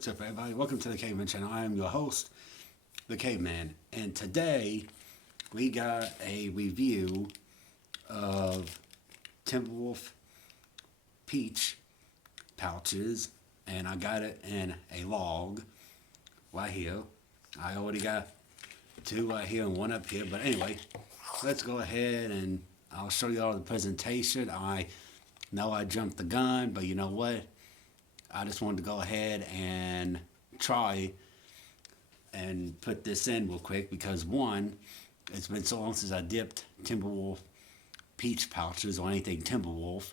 What's up, everybody? Welcome to the Caveman Channel. I am your host, the Caveman, and today we got a review of Timberwolf Peach pouches, and I got it in a log right here. I already got two right here and one up here, but anyway, let's go ahead and I'll show you all the presentation. I know I jumped the gun, but you know what? I just wanted to go ahead and try and put this in real quick because one, it's been so long since I dipped Timberwolf Peach pouches or anything Timberwolf,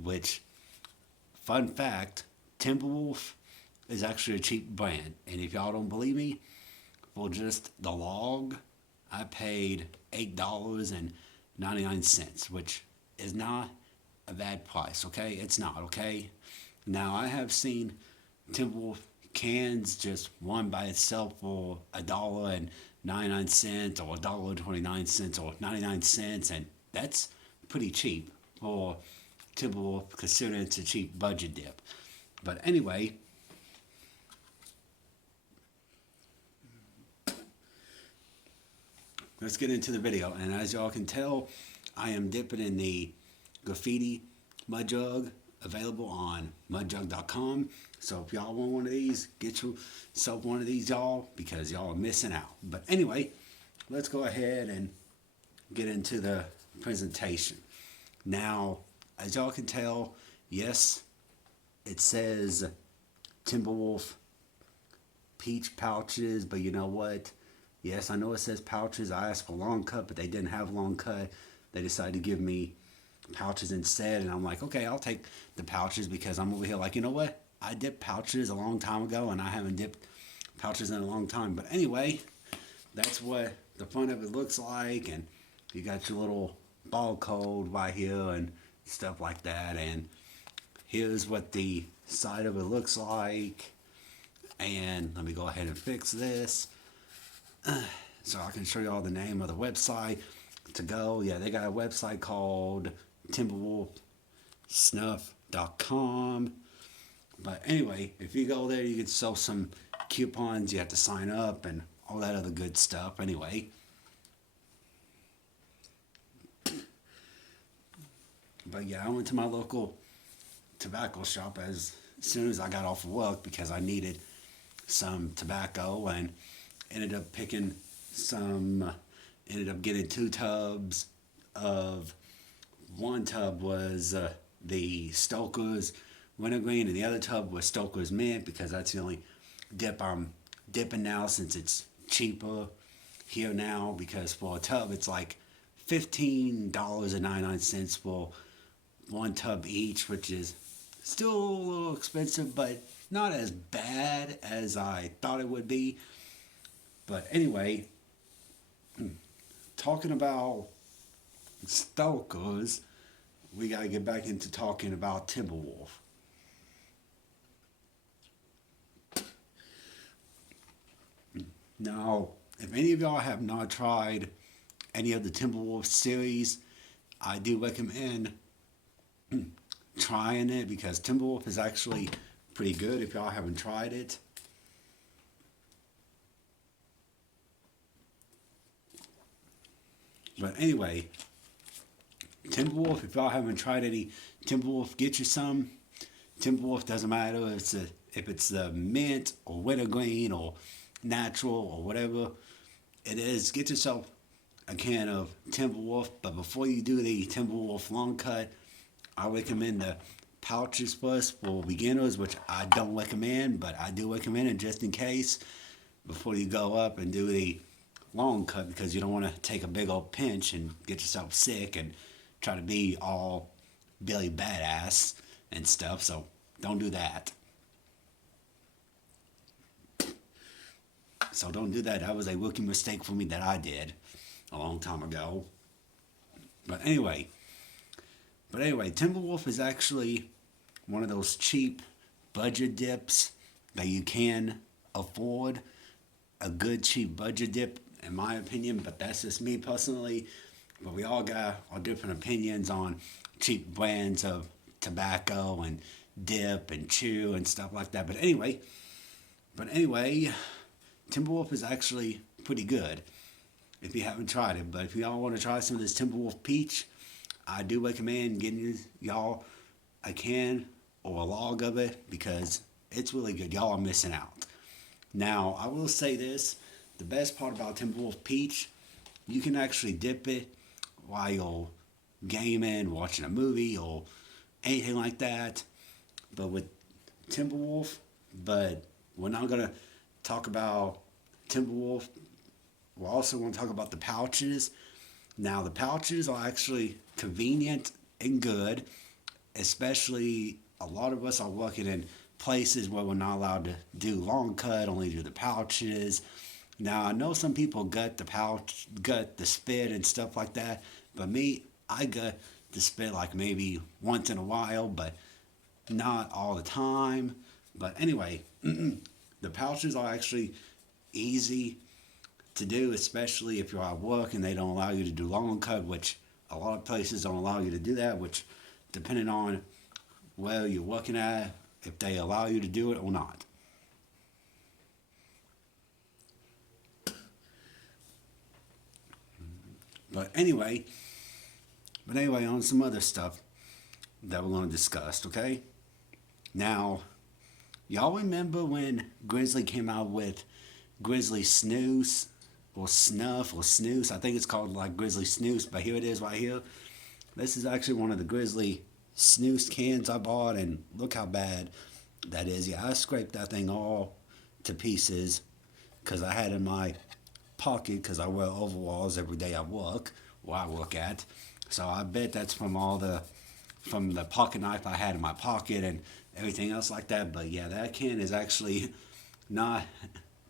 which, fun fact, Timberwolf is actually a cheap brand. And if y'all don't believe me, for just the log, I paid $8.99, which is not a bad price, okay? It's not, okay? Now, I have seen Timberwolf cans just one by itself for $1.99 or $1.29 or 99 cents, and that's pretty cheap for Timberwolf considering it's a cheap budget dip. But anyway, let's get into the video. And as y'all can tell, I am dipping in the graffiti mud jug available on mudjug.com. So if y'all want one of these, get yourself one of these, y'all, because y'all are missing out. But anyway, let's go ahead and get into the presentation. Now, as y'all can tell, yes, it says Timberwolf Peach pouches, but you know what? Yes, I know it says pouches. I asked for long cut, but they didn't have long cut. They decided to give me pouches instead, and I'm like, okay, I'll take the pouches because I'm over here like, you know what? I dipped pouches a long time ago, and I haven't dipped pouches in a long time. But anyway, that's what the front of it looks like, and you got your little barcode right here and stuff like that, and here's what the side of it looks like. And let me go ahead and fix this so I can show you all the name of the website to go. Yeah, they got a website called timberwolfsnuff.com. But anyway, if you go there, you can sell some coupons. You have to sign up and all that other good stuff. Anyway, but yeah, I went to my local tobacco shop as soon as I got off of work because I needed some tobacco, and ended up picking some. Ended up getting 2 tubs of. One tub was the Stoker's Wintergreen, and the other tub was Stoker's Mint because that's the only dip I'm dipping now since it's cheaper here now. Because for a tub, it's like $15.99 for one tub each, which is still a little expensive, but not as bad as I thought it would be. But anyway, talking about Stoker's, we got to get back into talking about Timberwolf. Now, if any of y'all have not tried any of the Timberwolf series, I do recommend trying it because Timberwolf is actually pretty good if y'all haven't tried it. But anyway, Timberwolf, if y'all haven't tried any Timberwolf, get you some. Timberwolf, doesn't matter if it's the mint or wintergreen or natural or whatever it is. Get yourself a can of Timberwolf. But before you do the Timberwolf long cut, I recommend the pouches first for beginners, which I don't recommend, but I do recommend it just in case before you go up and do the long cut, because you don't want to take a big old pinch and get yourself sick and try to be all Billy Badass and stuff. So don't do that. So don't do that. That was a rookie mistake for me that I did a long time ago. But anyway, Timberwolf is actually one of those cheap budget dips that you can afford. A good cheap budget dip, in my opinion, but that's just me personally. But we all got our different opinions on cheap brands of tobacco and dip and chew and stuff like that. But anyway, But anyway, Timberwolf is actually pretty good if you haven't tried it. But if y'all want to try some of this Timberwolf Peach, I do recommend getting y'all a can or a log of it because it's really good. Y'all are missing out. Now, I will say this. The best part about Timberwolf Peach, you can actually dip it while you're gaming, watching a movie, or anything like that. But with Timberwolf, but we're not going to talk about Timberwolf. We're also going to talk about the pouches. Now, the pouches are actually convenient and good, especially a lot of us are working in places where we're not allowed to do long cut, only do the pouches. Now, I know some people gut the spit and stuff like that, but me, I gut the spit like maybe once in a while, but not all the time. But anyway, the pouches are actually easy to do, especially if you're at work and they don't allow you to do long cut, which a lot of places don't allow you to do that, which depending on where you're working at, if they allow you to do it or not. But anyway, on some other stuff that we're going to discuss, okay? Now, y'all remember when Grizzly came out with Grizzly Snooze or Snuff or Snooze? I think it's called like Grizzly Snooze, but here it is right here. This is actually one of the Grizzly Snooze cans I bought, and look how bad that is. Yeah, I scraped that thing all to pieces because I had it in my pocket because I wear overalls every day at work, where I work at. So I bet that's from the pocket knife I had in my pocket and everything else like that. But yeah, that can is actually not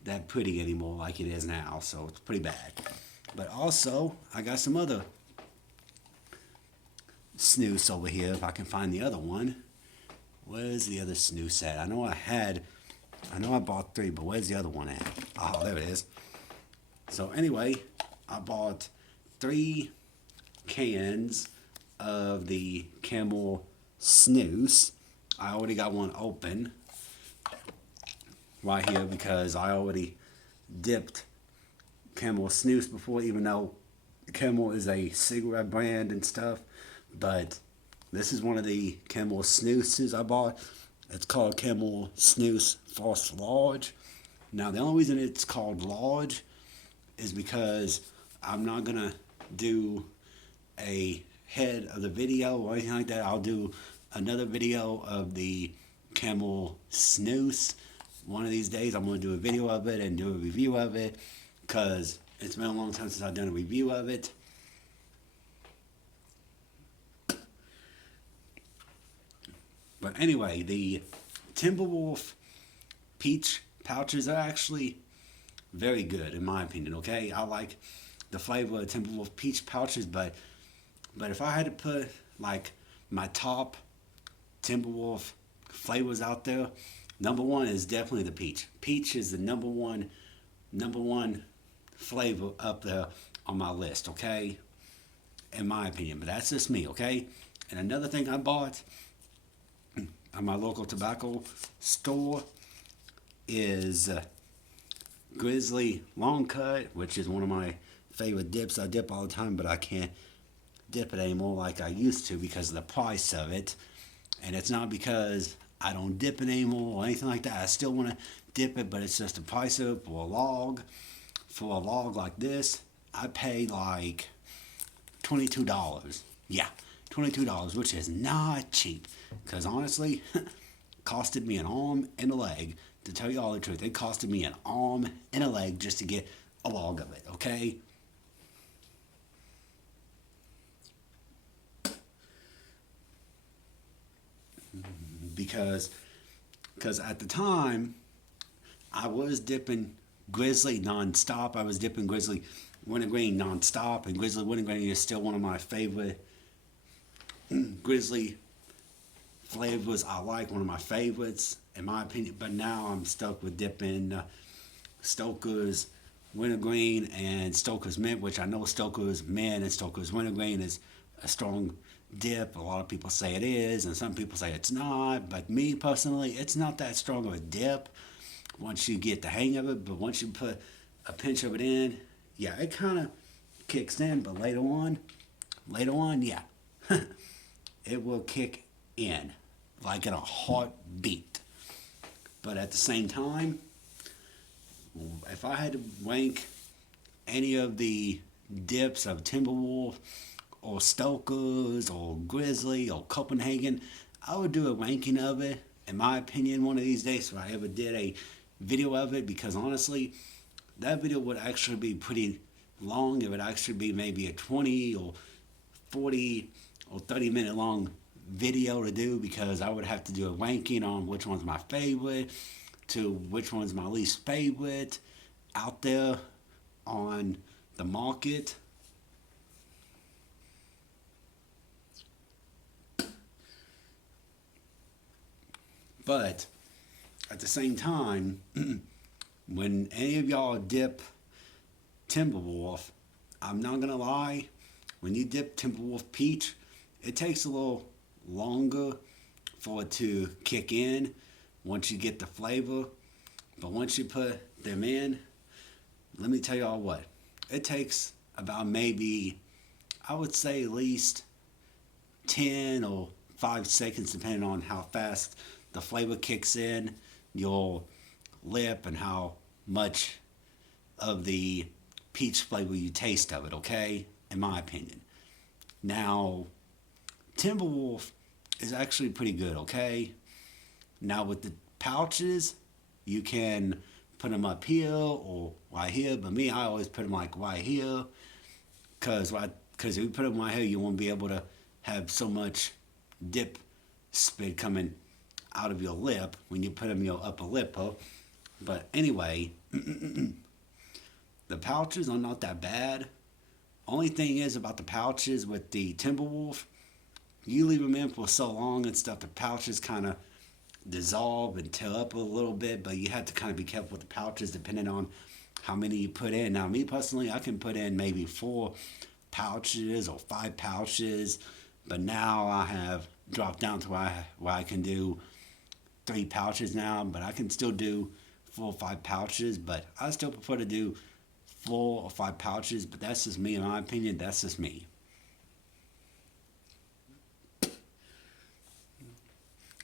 that pretty anymore like it is now, so it's pretty bad. But also, I got some other snooze over here, if I can find the other one. Where's the other snooze at? I know I bought 3, but where's the other one at? Oh, there it is. So anyway, I bought 3 cans of the Camel Snooze. I already got one open right here because I already dipped Camel Snooze before, even though Camel is a cigarette brand and stuff. But this is one of the Camel Snoozes I bought. It's called Camel Snooze Frost Large. Now, the only reason it's called large is because I'm not going to do a head of the video or anything like that. I'll do another video of the Camel Snooze. One of these days I'm going to do a video of it and do a review of it because it's been a long time since I've done a review of it. But anyway, the Timberwolf Peach pouches are actually very good in my opinion, okay? I like the flavor of Timberwolf Peach pouches, but if I had to put like my top Timberwolf flavors out there, number 1 is definitely the peach. Peach is the number one flavor up there on my list, okay? In my opinion, but that's just me, okay? And another thing I bought at my local tobacco store is Grizzly Long Cut, which is one of my favorite dips. I dip all the time, but I can't dip it anymore like I used to because of the price of it. And it's not because I don't dip it anymore or anything like that. I still want to dip it, but it's just the price of it for a log. For a log like this, I pay like $22. Yeah, $22, which is not cheap. Because honestly, costed me an arm and a leg. To tell you all the truth, it costed me an arm and a leg just to get a log of it, okay? Because at the time, I was dipping Grizzly nonstop. I was dipping Grizzly Wintergreen nonstop, and Grizzly Wintergreen is still one of my favorite Grizzly flavors. I like one of my favorites, in my opinion. But now I'm stuck with dipping Stoker's Wintergreen and Stoker's Mint, which I know Stoker's Mint and Stoker's Wintergreen is a strong dip. A lot of people say it is, and some people say it's not. But me personally, it's not that strong of a dip. once you get the hang of it. But once you put a pinch of it in, yeah, it kind of kicks in. But later on, yeah, it will kick in like in a heartbeat. But at the same time, if I had to rank any of the dips of Timberwolf or Stoker's or Grizzly or Copenhagen, I would do a ranking of it, in my opinion, one of these days if I ever did a video of it, because honestly, that video would actually be pretty long. It would actually be maybe a 20 or 40 or 30-minute long video to do, because I would have to do a ranking on which one's my favorite to which one's my least favorite out there on the market. But at the same time, when any of y'all dip Timberwolf, I'm not gonna lie, when you dip Timberwolf Peach, it takes a little longer for it to kick in once you get the flavor. But once you put them in, let me tell y'all what, it takes about maybe, I would say at least 10 or 5 seconds, depending on how fast the flavor kicks in your lip and how much of the peach flavor you taste of it, okay? In my opinion. Now, Timberwolf is actually pretty good, okay? Now with the pouches, you can put them up here or right here, but me, I always put them like right here, because if you put them right here, you won't be able to have so much dip spit coming out of your lip when you put them in your upper lip. But anyway, the pouches are not that bad. Only thing is about the pouches with the Timberwolf, you leave them in for so long and stuff, the pouches kind of dissolve and tear up a little bit, but you have to kind of be careful with the pouches depending on how many you put in. Now, me personally, I can put in maybe 4 pouches or 5 pouches, but now I have dropped down to where I can do 3 pouches now, but I can still do 4 or 5 pouches, but I still prefer to do 4 or 5 pouches, but that's just me, in my opinion, that's just me.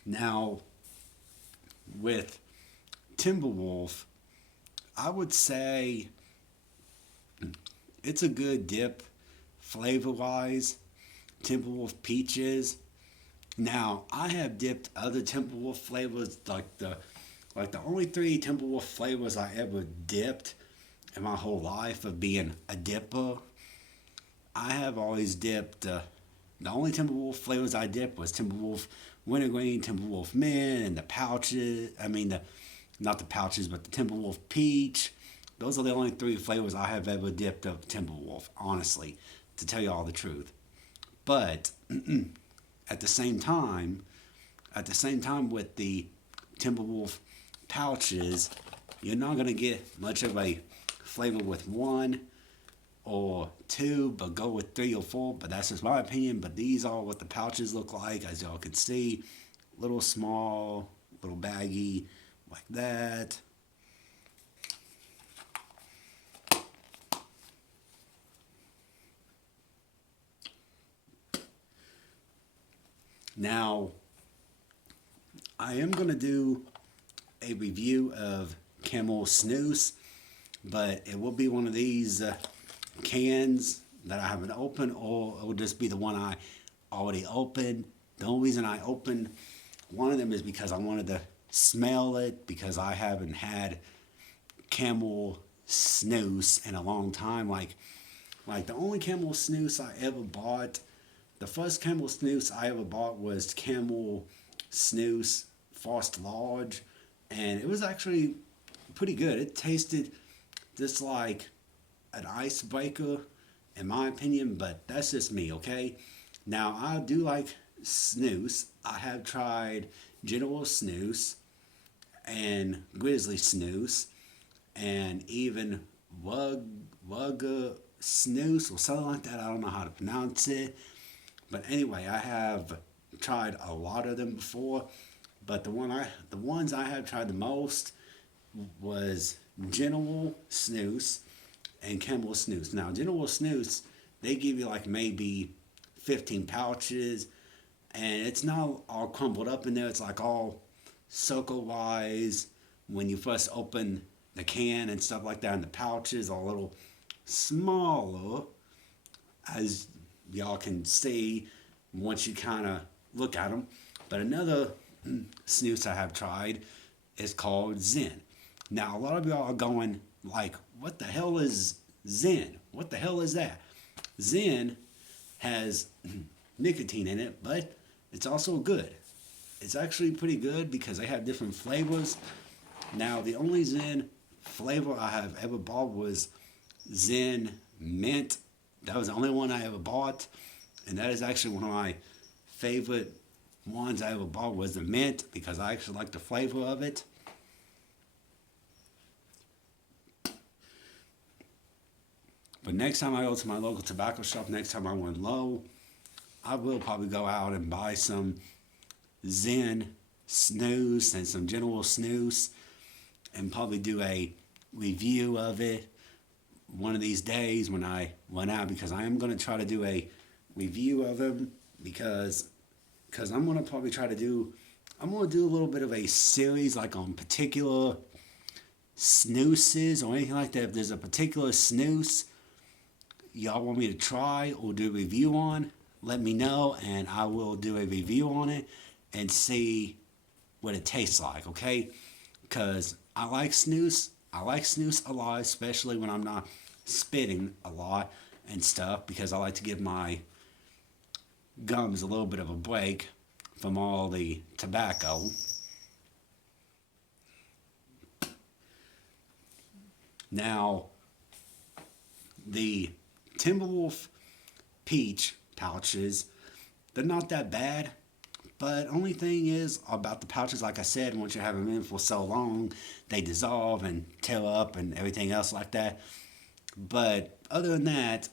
Now, with Timberwolf, I would say it's a good dip flavor-wise. Timberwolf Peaches. Now, I have dipped other Timberwolf flavors, like the only 3 Timberwolf flavors I ever dipped in my whole life of being a dipper. I have always dipped, the only Timberwolf flavors I dipped was Timberwolf Wintergreen, Timberwolf Mint, and the pouches, not the pouches, but the Timberwolf Peach. Those are the only 3 flavors I have ever dipped of Timberwolf, honestly, to tell you all the truth. But at the same time with the Timberwolf pouches, you're not going to get much of a flavor with 1 or 2, but go with 3 or 4. But that's just my opinion. But these are what the pouches look like, as y'all can see. Little small, little baggy, like that. Now, I am going to do a review of Camel Snus, but it will be one of these cans that I haven't opened, or it will just be the one I already opened. The only reason I opened one of them is because I wanted to smell it, because I haven't had Camel Snus in a long time. Like the only Camel Snus I ever bought, the first Camel Snus I ever bought was Camel Snus Frost Large, and it was actually pretty good. It tasted just like an icebreaker, in my opinion, but that's just me, okay? Now, I do like snus. I have tried General Snus and Grizzly Snus and even Wugga Snus or something like that. I don't know how to pronounce it. But anyway, I have tried a lot of them before, but the ones I have tried the most was General Snus and Camel Snus. Now, General Snus, they give you like maybe 15 pouches, and it's not all crumbled up in there. It's like all circle wise. When you first open the can and stuff like that, and the pouches are a little smaller, as y'all can see once you kind of look at them. But another snooze I have tried is called Zen. Now, a lot of y'all are going like, what the hell is Zen? What the hell is that? Zen has nicotine in it, but it's also good. It's actually pretty good because they have different flavors. Now, the only Zen flavor I have ever bought was Zen Mint. That was the only one I ever bought, and that is actually one of my favorite ones I ever bought was the mint because I actually like the flavor of it. But next time I go to my local tobacco shop, next time I went low, I will probably go out and buy some Zen snus and some General snus and probably do a review of it one of these days when I went out, because I am going to try to do a review of them because I'm going to probably try to do, I'm going to do a little bit of a series like on particular snoozes or anything like that. If there's a particular snooze y'all want me to try or do a review on, let me know and I will do a review on it and see what it tastes like, okay? Because I like snooze. I like snooze a lot, especially when I'm not spitting a lot and stuff, because I like to give my gums a little bit of a break from all the tobacco. Now, the Timberwolf Peach pouches, they're not that bad, but only thing is about the pouches, like I said, once you have them in for so long, they dissolve and tear up and everything else like that. But other than that,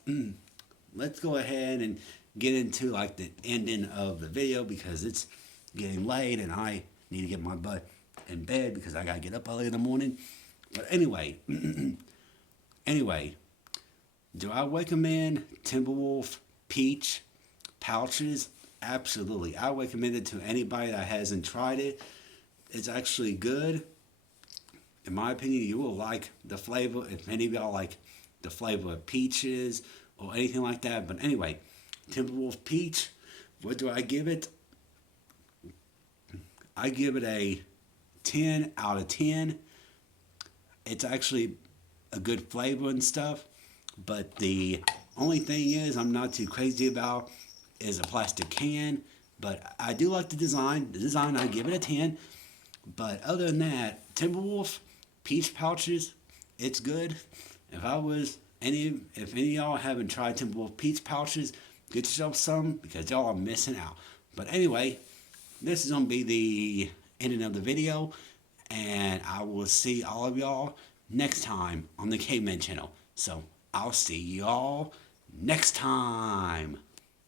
let's go ahead and get into like the ending of the video because it's getting late and I need to get my butt in bed because I gotta get up early in the morning. But anyway, do I recommend Timberwolf Peach pouches? Absolutely. I recommend it to anybody that hasn't tried it. It's actually good. In my opinion, you will like the flavor. If any of y'all like the flavor of peaches or anything like that. But anyway, Timberwolf Peach, what do I give it? I give it a 10 out of 10. It's actually a good flavor and stuff. But the only thing is I'm not too crazy about is a plastic can. But I do like the design. The design, I give it a 10. But other than that, Timberwolf Peach pouches, it's good. If any of y'all haven't tried Timberwolf Peach pouches, get yourself some because y'all are missing out. But anyway, this is going to be the ending of the video. And I will see all of y'all next time on the Caveman channel. So I'll see y'all next time.